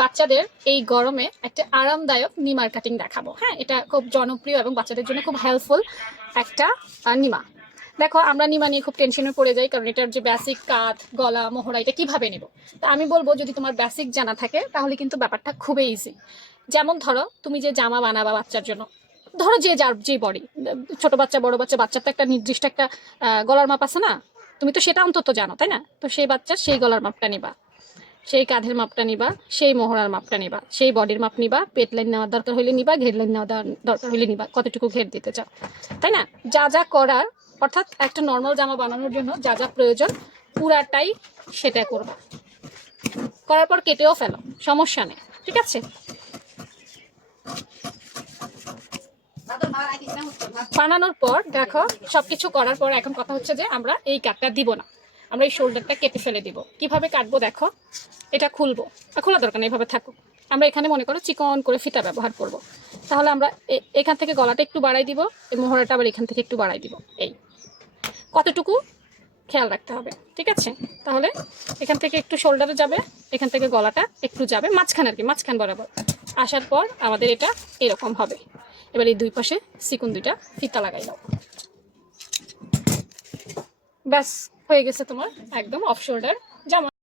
বাচ্চাদের এই গরমে একটা আরামদায়ক নিমার কাটিং দেখাবো। হ্যাঁ, এটা খুব জনপ্রিয় এবং বাচ্চাদের জন্য খুব হেল্পফুল একটা নিমা। দেখো, আমরা নিমা নিয়ে খুব টেনশনে পড়ে যাই, কারণ এটার যে বেসিক কাঁধ, গলা, মোহরা, এটা কিভাবে নেব। তা আমি বলবো, যদি তোমার বেসিক জানা থাকে তাহলে কিন্তু ব্যাপারটা খুবই ইজি। যেমন ধরো, তুমি যে জামা বানাবা বাচ্চার জন্য, ধরো যে যার যে বডি, ছোট বাচ্চা বড় বাচ্চা, বাচ্চার তো একটা নির্দিষ্ট একটা গলার মাপ আছে না, তুমি তো সেটা অন্তত জানো, তাই না? তো সেই বাচ্চার সেই গলার মাপটা নিবা, সেই কাঁধের মাপটা নিবা, সেই মোহরার মাপটা নিবা, সেই বডির মাপ নিবা, পেট লাইন নেওয়ার দরকার হইলে নিবা, ঘের লাইন নেওয়ার দরকার হইলে নিবা, কতটুকু ঘের দিতে চাও, তাই না? যা যা করার, অর্থাৎ একটা নর্মাল জামা বানানোর জন্য যা যা প্রয়োজন পুরাটাই সেটা করবা। করার পর কেটেও ফেলো, সমস্যা নেই, ঠিক আছে? বানানোর পর দেখো, সবকিছু করার পর এখন কথা হচ্ছে যে আমরা এই কাটটা দিব না, আমরা এই শোল্ডারটা কেটে ফেলে দিব। কিভাবে কাটবো দেখো, এটা খুলবো, খোলা দরকার নেই, এইভাবে থাকুক। আমরা এখানে মনে করো চিকন করে ফিতা ব্যবহার করব। তাহলে আমরা এখান থেকে গলাটা একটু বাড়াই দিব, এই মোহরাটা আবার এখান থেকে একটু বাড়াই দিব। এই কতটুকু খেয়াল রাখতে হবে, ঠিক আছে? তাহলে এখান থেকে একটু শোল্ডারে যাবে, এখান থেকে গলাটা একটু যাবে মাঝখানে, আর কি মাঝখান বরাবর আসার পর আমাদের এটা এরকম হবে। এবার এই দুই পাশে চিকন দুইটা ফিতা লাগাই দাও, ব্যাস হয়ে গেছে তোমার একদম অফ শোল্ডার জামা।